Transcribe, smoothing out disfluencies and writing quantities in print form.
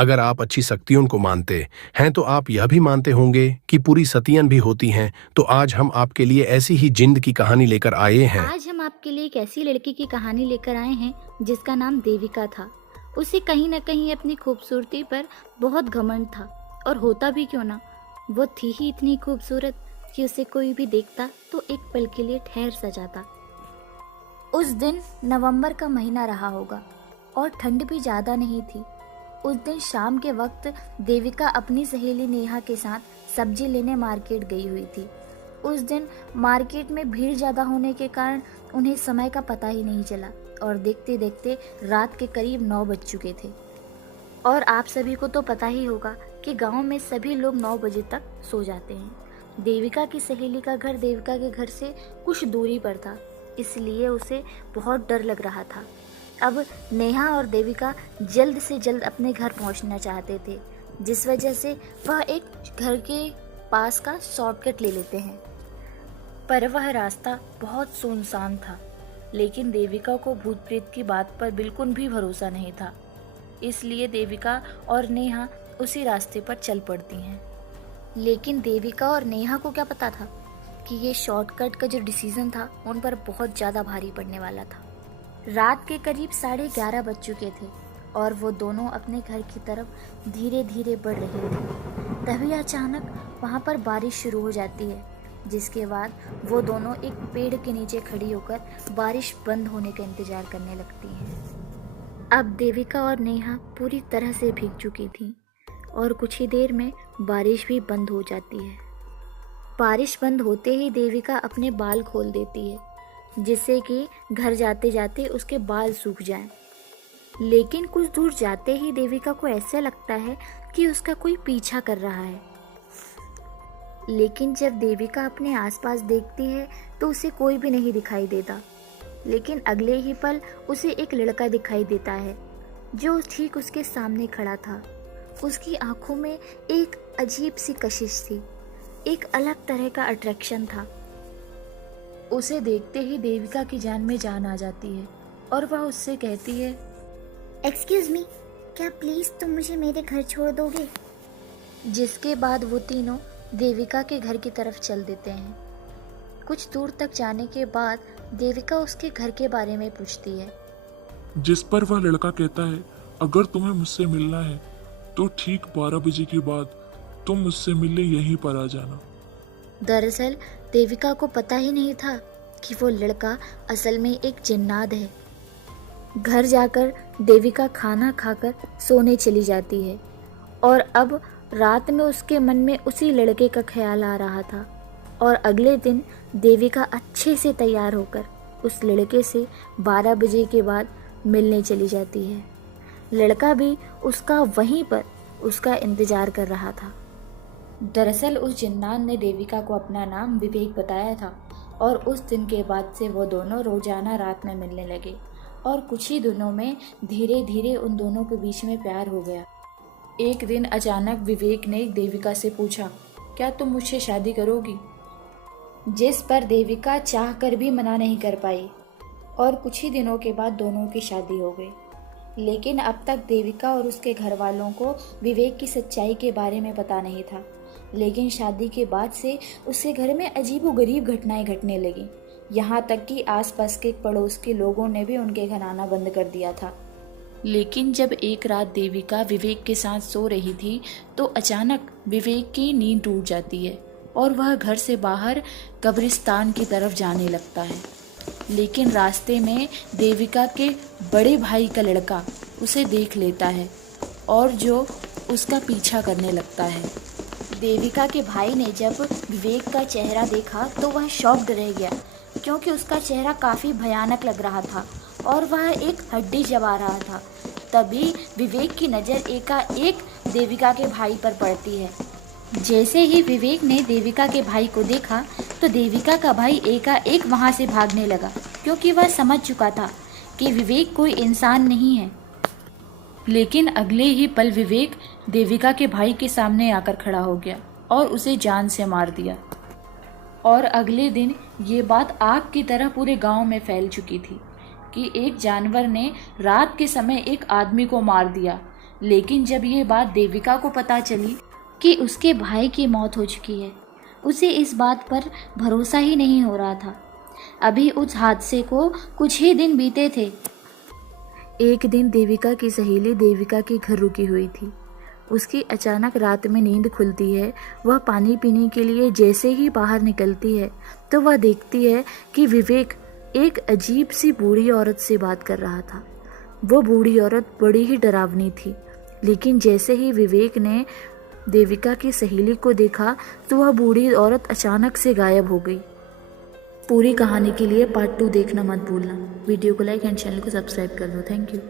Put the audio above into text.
अगर आप अच्छी शक्तियों को मानते हैं तो आप यह भी मानते होंगे कि पूरी सतियन भी होती हैं। तो आज हम आपके लिए ऐसी ही जिंद की कहानी लेकर आए हैं। आज हम आपके लिए एक ऐसी लड़की की कहानी लेकर आए हैं जिसका नाम देविका था। उसे कहीं न कहीं अपनी खूबसूरती पर बहुत घमंड था, और होता भी क्यों ना, वो थी ही इतनी खूबसूरत कि उसे कोई भी देखता तो एक पल के लिए ठहर सा जाता। उस दिन नवंबर का महीना रहा होगा और ठंड भी ज़्यादा नहीं थी। उस दिन शाम के वक्त देविका अपनी सहेली नेहा के साथ सब्जी लेने मार्केट गई हुई थी। उस दिन मार्केट में भीड़ ज़्यादा होने के कारण उन्हें समय का पता ही नहीं चला और देखते देखते रात के करीब 9 बज चुके थे। और आप सभी को तो पता ही होगा कि गांव में सभी लोग 9 बजे तक सो जाते हैं। देविका की सहेली का घर देविका के घर से कुछ दूरी पर था, इसलिए उसे बहुत डर लग रहा था। अब नेहा और देविका जल्द से जल्द अपने घर पहुंचना चाहते थे, जिस वजह से वह एक घर के पास का शॉर्टकट ले लेते हैं। पर वह रास्ता बहुत सुनसान था, लेकिन देविका को भूत प्रेत की बात पर बिल्कुल भी भरोसा नहीं था, इसलिए देविका और नेहा उसी रास्ते पर चल पड़ती हैं। लेकिन देविका और नेहा को क्या पता था कि ये शॉर्टकट का जो डिसीजन था उन पर बहुत ज़्यादा भारी पड़ने वाला था। रात के करीब 11:30 बज चुके थे और वो दोनों अपने घर की तरफ धीरे धीरे बढ़ रहे थे। तभी अचानक वहाँ पर बारिश शुरू हो जाती है, जिसके बाद वो दोनों एक पेड़ के नीचे खड़ी होकर बारिश बंद होने का इंतजार करने लगती हैं। अब देविका और नेहा पूरी तरह से भीग चुकी थीं और कुछ ही देर में बारिश भी बंद हो जाती है। बारिश बंद होते ही देविका अपने बाल खोल देती है, जिससे कि घर जाते जाते उसके बाल सूख जाएं। लेकिन कुछ दूर जाते ही देविका को ऐसा लगता है कि उसका कोई पीछा कर रहा है। लेकिन जब देविका अपने आसपास देखती है तो उसे कोई भी नहीं दिखाई देता। लेकिन अगले ही पल उसे एक लड़का दिखाई देता है जो ठीक उसके सामने खड़ा था। उसकी आंखों में एक अजीब सी कशिश थी, एक अलग तरह का अट्रैक्शन था। उसे देखते ही देविका की जान में जान आ जाती है और वह उससे कहती है, एक्सक्यूज मी, क्या प्लीज़ तुम मुझे मेरे घर छोड़ दोगे? जिसके बाद वो तीनों देविका के घर की तरफ चल देते हैं। कुछ दूर तक जाने के बाद देविका उसके घर के बारे में पूछती है, जिस पर वह लड़का कहता है, अगर तुम्हें मुझसे मिलना है तो ठीक 12 बजे के बाद तुम मुझसे मिलने यहीं पर आ जाना। दरअसल देविका को पता ही नहीं था कि वो लड़का असल में एक जिन्नात है। घर जाकर देविका खाना खाकर सोने चली जाती है और अब रात में उसके मन में उसी लड़के का ख्याल आ रहा था। और अगले दिन देविका अच्छे से तैयार होकर उस लड़के से 12 बजे के बाद मिलने चली जाती है। लड़का भी उसका वहीं पर उसका इंतज़ार कर रहा था। दरअसल उस जिन्नात ने देविका को अपना नाम विवेक बताया था और उस दिन के बाद से वो दोनों रोजाना रात में मिलने लगे और कुछ ही दिनों में धीरे धीरे उन दोनों के बीच में प्यार हो गया। एक दिन अचानक विवेक ने देविका से पूछा, क्या तुम मुझसे शादी करोगी? जिस पर देविका चाह कर भी मना नहीं कर पाई और कुछ ही दिनों के बाद दोनों की शादी हो गई। लेकिन अब तक देविका और उसके घर वालों को विवेक की सच्चाई के बारे में पता नहीं था। लेकिन शादी के बाद से उसके घर में अजीबोगरीब घटनाएं घटने लगी, यहाँ तक कि आसपास के पड़ोस के लोगों ने भी उनके घर आना बंद कर दिया था। लेकिन जब एक रात देविका विवेक के साथ सो रही थी तो अचानक विवेक की नींद टूट जाती है और वह घर से बाहर कब्रिस्तान की तरफ जाने लगता है। लेकिन रास्ते में देविका के बड़े भाई का लड़का उसे देख लेता है और जो उसका पीछा करने लगता है। देविका के भाई ने जब विवेक का चेहरा देखा तो वह शॉक्ड रह गया, क्योंकि उसका चेहरा काफ़ी भयानक लग रहा था और वह एक हड्डी चबा रहा था। तभी विवेक की नज़र एकाएक देविका के भाई पर पड़ती है। जैसे ही विवेक ने देविका के भाई को देखा तो देविका का भाई एकाएक वहाँ से भागने लगा, क्योंकि वह समझ चुका था कि विवेक कोई इंसान नहीं है। लेकिन अगले ही पल विवेक देविका के भाई के सामने आकर खड़ा हो गया और उसे जान से मार दिया। और अगले दिन ये बात आग की तरह पूरे गांव में फैल चुकी थी कि एक जानवर ने रात के समय एक आदमी को मार दिया, लेकिन जब ये बात देविका को पता चली कि उसके भाई की मौत हो चुकी है, उसे इस बात पर भरोसा ही नहीं हो रहा था। अभी उस हादसे को कुछ ही दिन बीते थे। एक दिन देविका की सहेली देविका के घर रुकी हुई थी। उसकी अचानक रात में नींद खुलती है। वह पानी पीने के लिए जैसे ही बाहर निकलती है तो वह देखती है कि विवेक एक अजीब सी बूढ़ी औरत से बात कर रहा था। वो बूढ़ी औरत बड़ी ही डरावनी थी, लेकिन जैसे ही विवेक ने देविका की सहेली को देखा तो वह बूढ़ी औरत अचानक से गायब हो गई। पूरी कहानी के लिए पार्ट 2 देखना मत भूलना। वीडियो को लाइक एंड चैनल को सब्सक्राइब कर दो। Thank you.